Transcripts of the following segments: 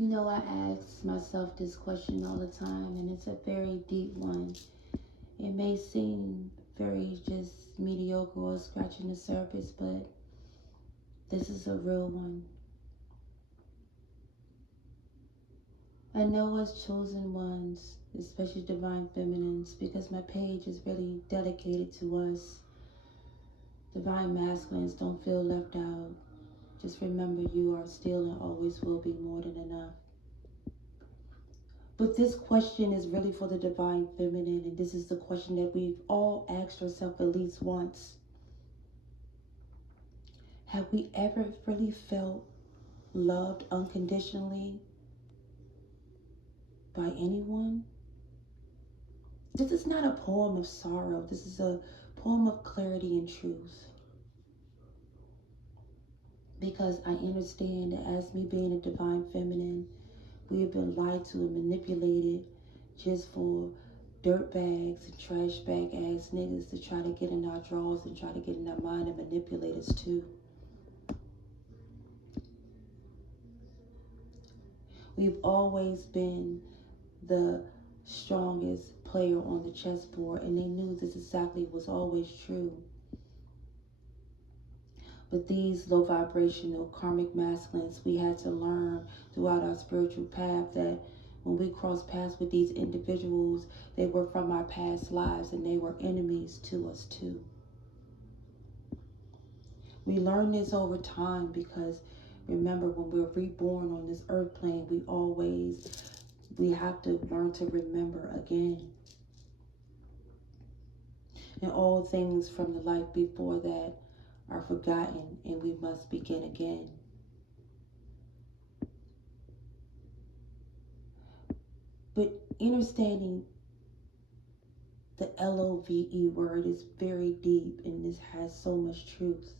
You know, I ask myself this question all the time, and it's a very deep one. It may seem very just mediocre or scratching the surface, but this is a real one. I know us chosen ones, especially divine feminines, because my page is really dedicated to us. Divine masculines, don't feel left out. Just remember you are still and always will be more than enough. But this question is really for the divine feminine, and this is the question that we've all asked ourselves at least once. Have we ever really felt loved unconditionally by anyone? This is not a poem of sorrow. This is a poem of clarity and truth. Because I understand that as me being a divine feminine, we have been lied to and manipulated just for dirt bags and trash bag ass niggas to try to get in our drawers and try to get in our mind and manipulate us too. We've always been the strongest player on the chessboard, and they knew this exactly was always true. But these low vibrational karmic masculines, we had to learn throughout our spiritual path that when we crossed paths with these individuals, they were from our past lives and they were enemies to us too. We learn this over time because remember, when we're reborn on this earth plane, we have to learn to remember again. And all things from the life before that are forgotten, and we must begin again. But understanding the LOVE word is very deep, and this has so much truth.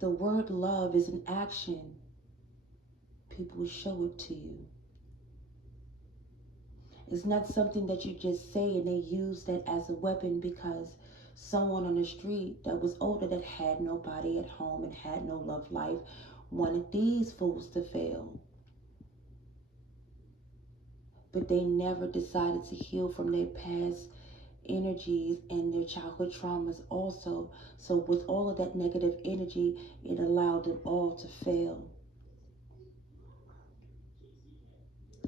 The word love is an action. People show it to you. It's not something that you just say and they use that as a weapon because someone on the street that was older that had nobody at home and had no love life wanted these fools to fail. But they never decided to heal from their past energies and their childhood traumas also. So with all of that negative energy, it allowed them all to fail.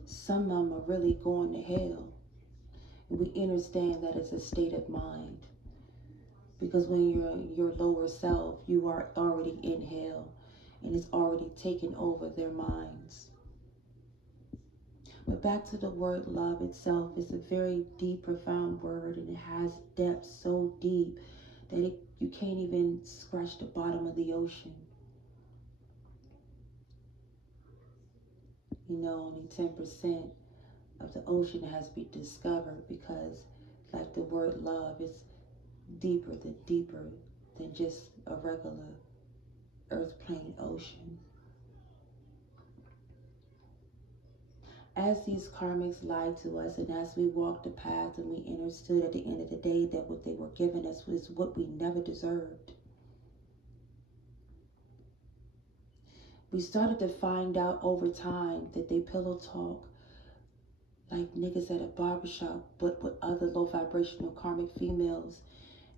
Some of them are really going to hell. And we understand that it's a state of mind. Because when you're your lower self, you are already in hell. And it's already taken over their minds. But back to the word love itself, it's a very deep, profound word, and it has depth so deep that you can't even scratch the bottom of the ocean. You know, only 10% of the ocean has been discovered because, like the word love, is deeper than just a regular earth plane ocean. As these karmics lied to us, and as we walked the path and we understood at the end of the day that what they were giving us was what we never deserved, we started to find out over time that they pillow talk like niggas at a barbershop, but with other low vibrational karmic females,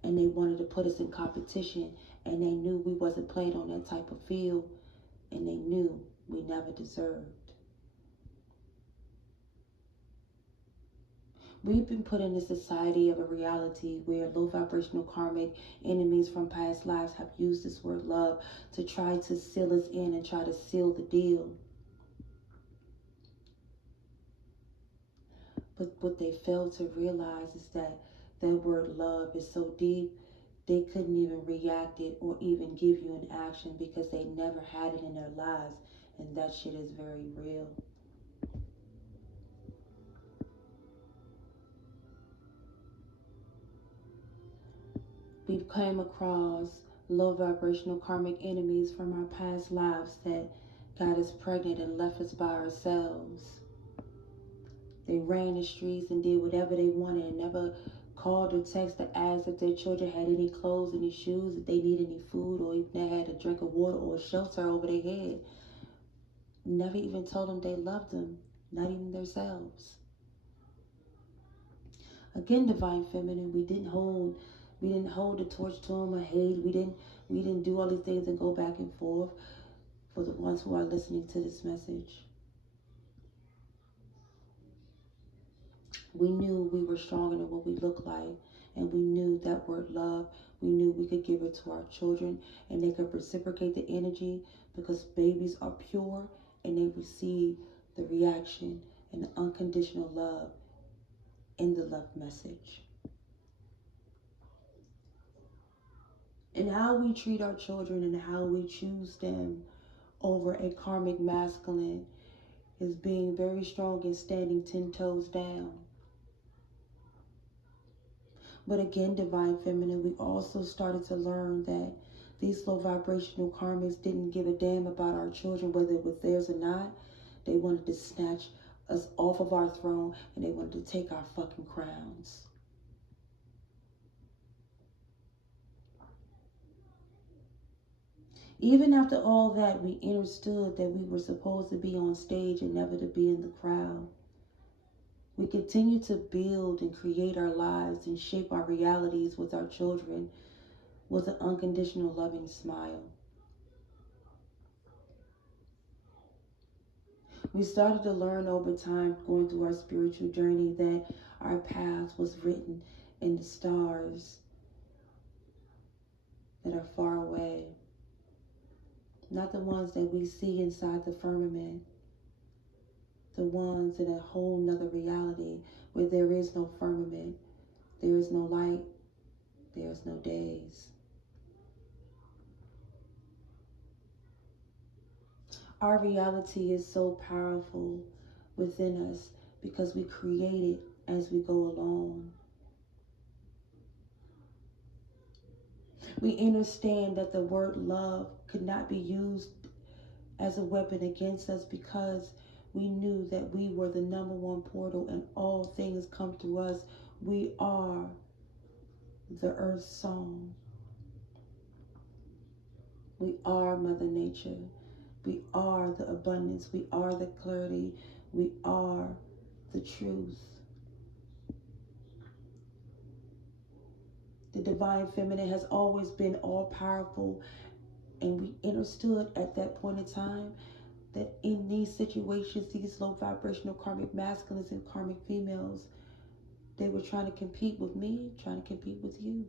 and they wanted to put us in competition, and they knew we wasn't playing on that type of field, and they knew we never deserved. We've been put in a society of a reality where low vibrational karmic enemies from past lives have used this word love to try to seal us in and try to seal the deal. But what they fail to realize is that that word love is so deep, they couldn't even react it or even give you an action because they never had it in their lives. And that shit is very real. We've come across low vibrational karmic enemies from our past lives that got us pregnant and left us by ourselves. They ran the streets and did whatever they wanted and never called or texted to ask if their children had any clothes, any shoes, if they need any food, or if they had a drink of water or shelter over their head. Never even told them they loved them, not even themselves. Again, divine feminine, we didn't hold the torch to them or hate. We didn't do all these things and go back and forth. For the ones who are listening to this message, we knew we were stronger than what we look like, and we knew that word love. We knew we could give it to our children, and they could reciprocate the energy, because babies are pure and they receive the reaction and the unconditional love in the love message. And how we treat our children and how we choose them over a karmic masculine is being very strong and standing 10 toes down. But again, divine feminine, we also started to learn that these low vibrational karmics didn't give a damn about our children, whether it was theirs or not. They wanted to snatch us off of our throne, and they wanted to take our fucking crowns. Even after all that, we understood that we were supposed to be on stage and never to be in the crowd. We continue to build and create our lives and shape our realities with our children with an unconditional loving smile. We started to learn over time, going through our spiritual journey, that our path was written in the stars that are far away, not the ones that we see inside the firmament, the ones in a whole nother reality where there is no firmament, there is no light, there is no days. Our reality is so powerful within us because we create it as we go along. We understand that the word love could not be used as a weapon against us, because we knew that we were the number one portal and all things come through us. We are the earth's song. We are Mother Nature. We are the abundance. We are the clarity. We are the truth. The divine feminine has always been all powerful, and we understood at that point in time that in these situations, these low vibrational karmic masculines and karmic females, they were trying to compete with me, trying to compete with you.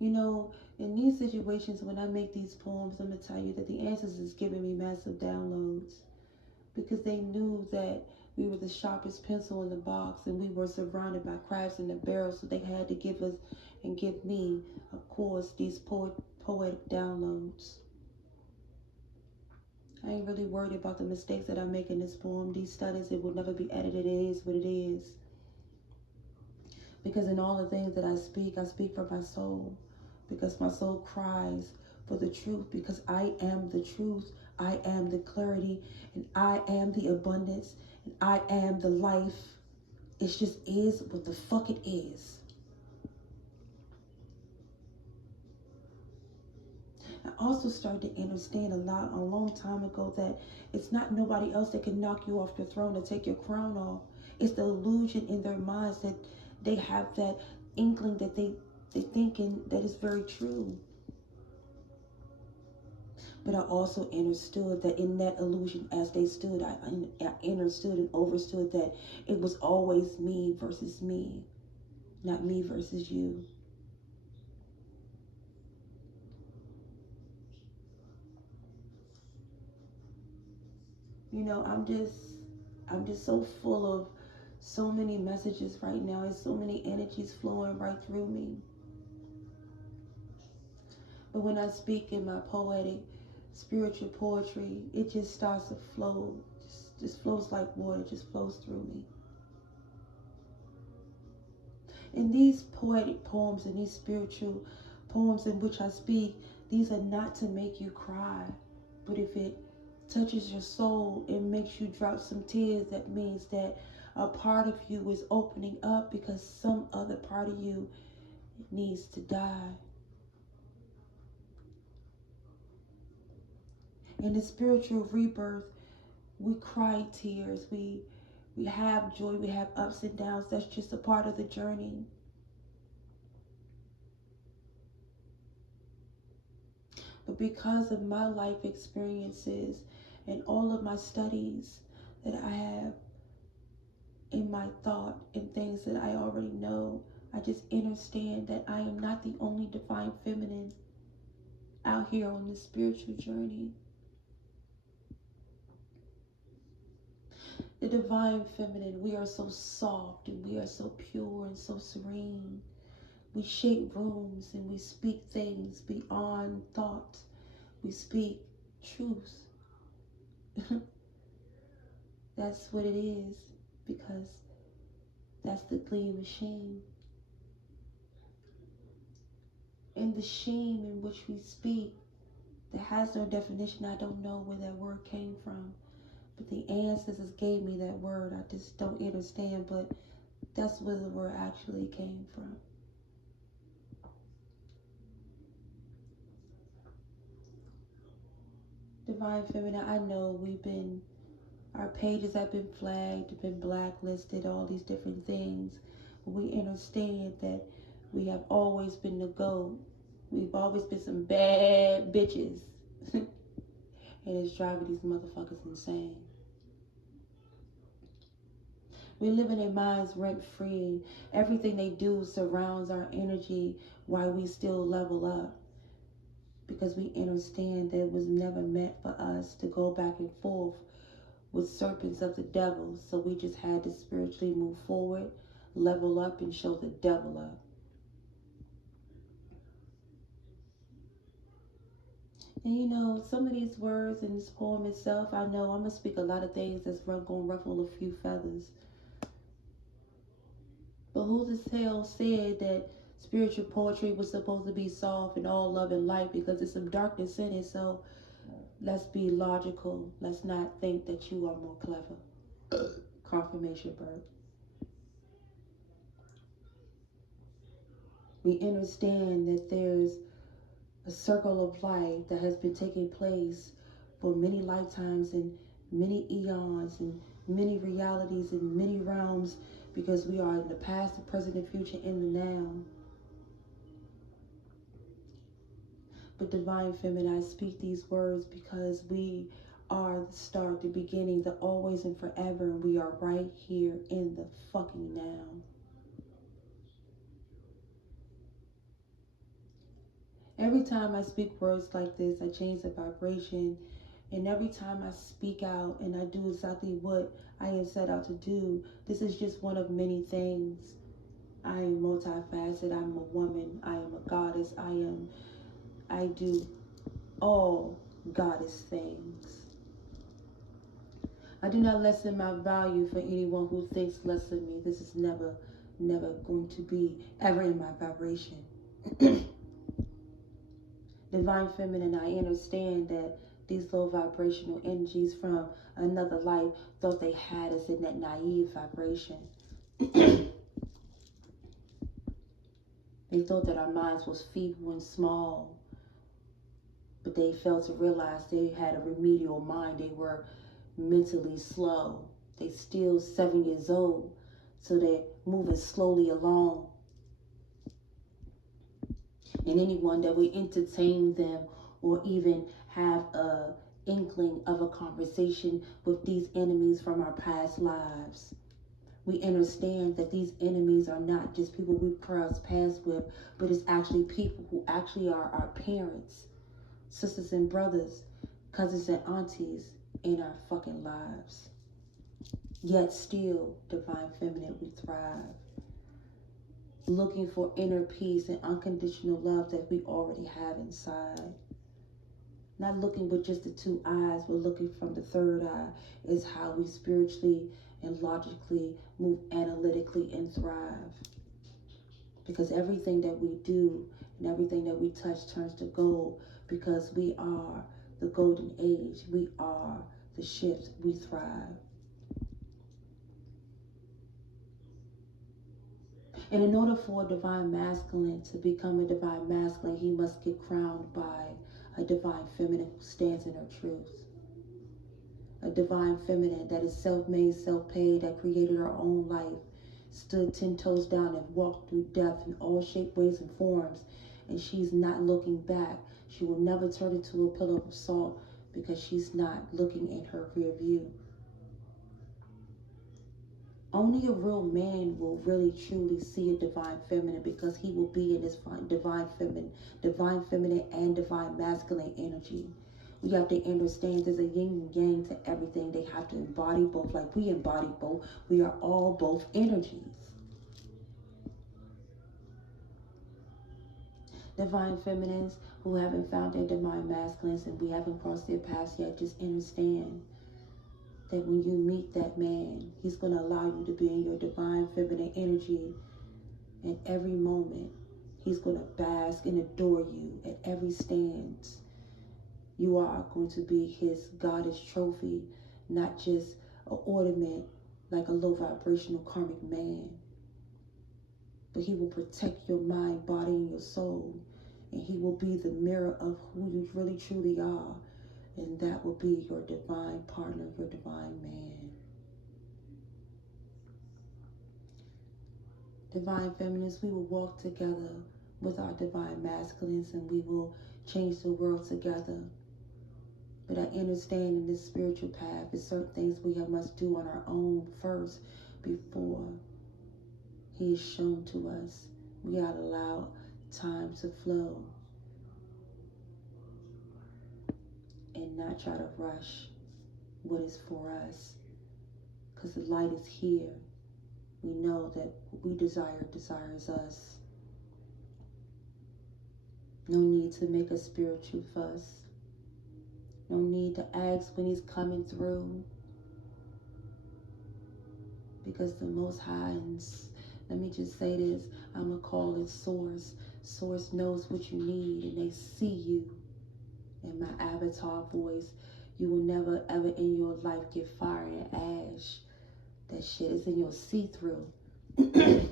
You know, in these situations, when I make these poems, I'm going to tell you that the Answers is giving me massive downloads, because they knew that we were the sharpest pencil in the box, and we were surrounded by crabs in the barrel, so they had to give us and give me, of course, these poetic downloads. I ain't really worried about the mistakes that I make in this poem. These studies, it will never be edited. It is what it is. Because in all the things that I speak from my soul. Because my soul cries for the truth. Because I am the truth. I am the clarity. And I am the abundance. And I am the life. It just is what the fuck it is. I also started to understand a long time ago, that it's not nobody else that can knock you off your throne to take your crown off. It's the illusion in their minds that they have that inkling that they thinking that is very true. But I also understood that in that illusion, as they stood, I understood and overstood that it was always me versus me, not me versus you. You know, I'm just so full of so many messages right now. There's so many energies flowing right through me. But when I speak in my poetic, spiritual poetry, it just starts to flow. Just flows like water, just flows through me. And these poetic poems and these spiritual poems in which I speak, these are not to make you cry. But if it touches your soul, it makes you drop some tears, that means that A part of you is opening up because some other part of you needs to die. In the spiritual rebirth, we cry tears, we have joy, we have ups and downs. That's just a part of the journey. But because of my life experiences and all of my studies that I have in my thought and things that I already know, I just understand that I am not the only divine feminine out here on this spiritual journey. The divine feminine, we are so soft and we are so pure and so serene. We shake rooms and we speak things beyond thought. We speak truth. That's what it is, because that's the clean machine. And the shame in which we speak, that has no definition. I don't know where that word came from, but the ancestors gave me that word. I just don't understand, but that's where the word actually came from. Divine Feminine, I know our pages have been flagged, been blacklisted, all these different things. But we understand that we have always been the GOAT. We've always been some bad bitches. And it's driving these motherfuckers insane. We live in their minds rent free. Everything they do surrounds our energy while we still level up. Because we understand that it was never meant for us to go back and forth with serpents of the devil. So we just had to spiritually move forward, level up, and show the devil up. And you know, some of these words in this poem itself, I know I'm going to speak a lot of things that's going to ruffle a few feathers. But who the hell said that spiritual poetry was supposed to be soft and all love and light? Because there's some darkness in it. So let's be logical. Let's not think that you are more clever. Confirmation bird. We understand that there's a circle of life that has been taking place for many lifetimes and many eons and many realities and many realms, because we are in the past, the present, and future, in the now. But Divine Feminine, I speak these words because we are the start, the beginning, the always and forever, and we are right here in the fucking now. Every time I speak words like this, I change the vibration. And every time I speak out and I do exactly what I am set out to do, this is just one of many things. I am multifaceted. I'm a woman. I am a goddess. I do all goddess things. I do not lessen my value for anyone who thinks less of me. This is never going to be ever in my vibration. Divine Feminine, I understand that these low vibrational energies from another life thought they had us in that naive vibration. They thought that our minds was feeble and small, but they failed to realize they had a remedial mind. They were mentally slow. They still 7 years old, so they're moving slowly along. And anyone that would entertain them or even have a inkling of a conversation with these enemies from our past lives, we understand that these enemies are not just people we cross paths with, but it's actually people who actually are our parents, sisters and brothers, cousins and aunties in our fucking lives. Yet still, Divine Feminine, we thrive. Looking for inner peace and unconditional love that we already have inside. Not looking with just the two eyes, but looking from the third eye is how we spiritually and logically move analytically and thrive. Because everything that we do and everything that we touch turns to gold, because we are the golden age. We are the shift. We thrive. And in order for a divine masculine to become a divine masculine, he must get crowned by a divine feminine who stands in her truth. A divine feminine that is self-made, self-paid, that created her own life, stood 10 toes down and walked through death in all shapes, ways, and forms. And she's not looking back. She will never turn into a pillar of salt because she's not looking in her rear view. Only a real man will really truly see a divine feminine, because he will be in this divine feminine and divine masculine energy. We have to understand there's a yin and yang to everything. They have to embody both, like we embody both. We are all both energies. Divine feminines who haven't found their divine masculines and we haven't crossed their paths yet, just understand that when you meet that man, he's going to allow you to be in your divine feminine energy at every moment. He's going to bask and adore you at every stance. You are going to be his goddess trophy, not just an ornament like a low vibrational karmic man. But he will protect your mind, body, and your soul. And he will be the mirror of who you really truly are. And that will be your divine partner, your divine man. Divine feminines, we will walk together with our divine masculines and we will change the world together. But I understand in this spiritual path, there's certain things we must do on our own first before he is shown to us. We gotta allow time to flow and not try to rush what is for us, because the light is here. We know that what we desires us. No need to make a spiritual fuss. No need to ask when he's coming through, because the Most High, and let me just say this, I'm going to call it Source. Source knows what you need, and they see you in my avatar voice. You will never ever in your life get fire and ash. That shit is in your see-through. The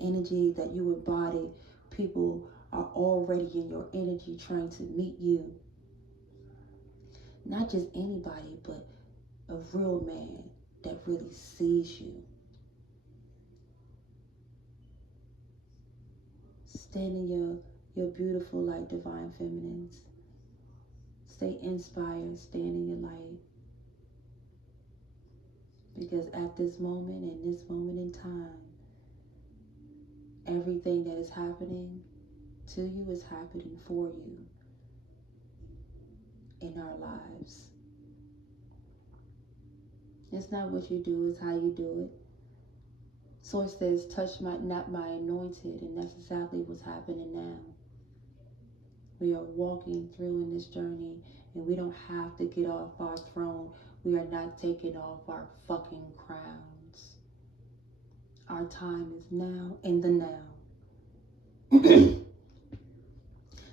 energy that you embody, people are already in your energy trying to meet you. Not just anybody, but a real man that really sees you. Stand in your beautiful light, divine feminines. Stay inspired, stand in your light. Because at this moment, in this moment in time, everything that is happening to you is happening for you in our lives. It's not what you do, it's how you do it. Source says, touch not my anointed, and that's exactly what's happening now. We are walking through in this journey, and we don't have to get off our throne. We are not taking off our fucking crowns. Our time is now, in the now.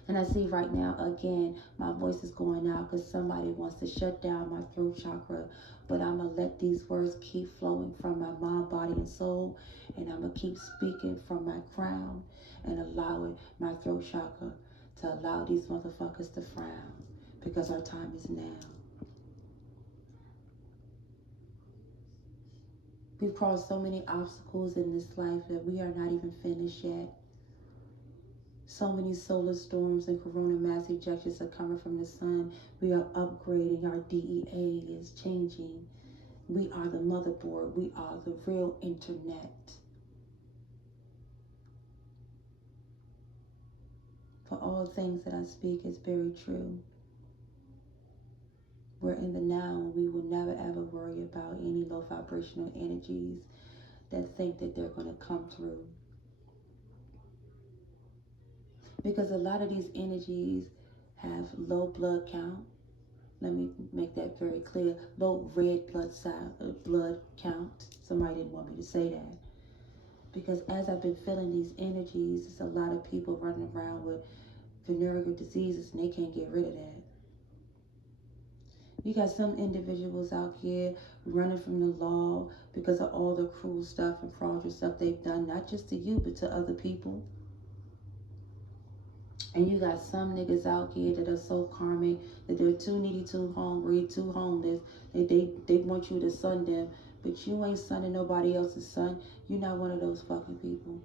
And I see right now, again, my voice is going out because somebody wants to shut down my throat chakra. But I'm going to let these words keep flowing from my mind, body, and soul. And I'm going to keep speaking from my crown and allowing my throat chakra to allow these motherfuckers to frown. Because our time is now. We've crossed so many obstacles in this life that we are not even finished yet. So many solar storms and corona mass ejections are coming from the sun. We are upgrading. Our DEA is changing. We are the motherboard. We are the real internet. For all things that I speak is very true. We're in the now. We will never ever worry about any low vibrational energies that think that they're going to come through. Because a lot of these energies have low blood count. Let me make that very clear. Low red blood count. Somebody didn't want me to say that. Because as I've been feeling these energies, there's a lot of people running around with venereal diseases and they can't get rid of that. You got some individuals out here running from the law because of all the cruel stuff and fraudulent stuff they've done, not just to you, but to other people. And you got some niggas out here that are so karmic that they're too needy, too hungry, too homeless. They want you to son them, but you ain't sonning nobody else's son. You're not one of those fucking people.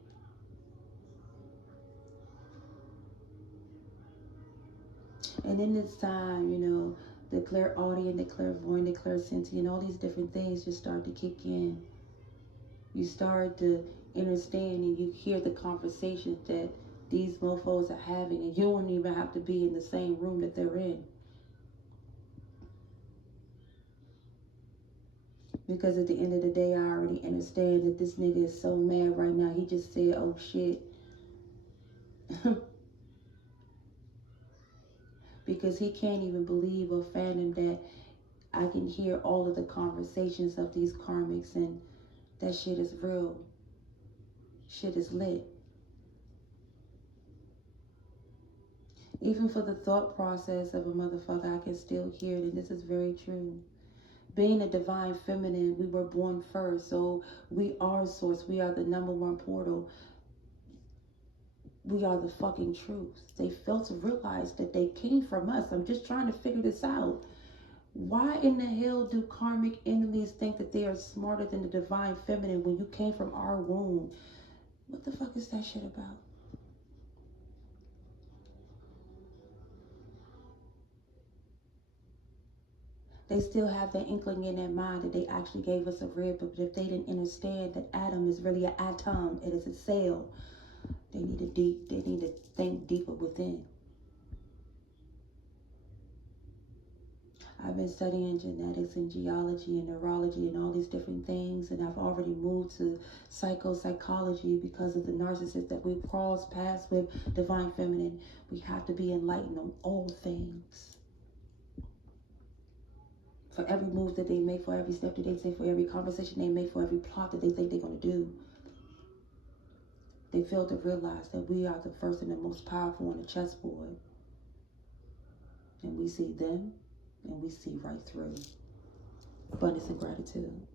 And in this time, the clairaudient, the clairvoyant, the clairsentient, all these different things just start to kick in. You start to understand and you hear the conversations that these mofos are having, and you don't even have to be in the same room that they're in. Because at the end of the day, I already understand that this nigga is so mad right now. He just said, oh shit. Because he can't even believe or fathom that I can hear all of the conversations of these karmics, and that shit is real. Shit is lit. Even for the thought process of a motherfucker, I can still hear it, and this is very true. Being a divine feminine, we were born first, so we are source. We are the number one portal. We are the fucking truth. They fail to realize that they came from us. I'm just trying to figure this out. Why in the hell do karmic enemies think that they are smarter than the divine feminine when you came from our womb? What the fuck is that shit about? They still have that inkling in their mind that they actually gave us a rib, but if they didn't understand that Adam is really an atom, it is a cell, they need to think deeper within. I've been studying genetics and geology and neurology and all these different things, and I've already moved to psychology because of the narcissist that we cross paths with divine feminine. We have to be enlightened on all things. For every move that they make, for every step that they take, for every conversation they make, for every plot that they think they're going to do, they fail to realize that we are the first and the most powerful on the chessboard. And we see them, and we see right through. Abundance and gratitude.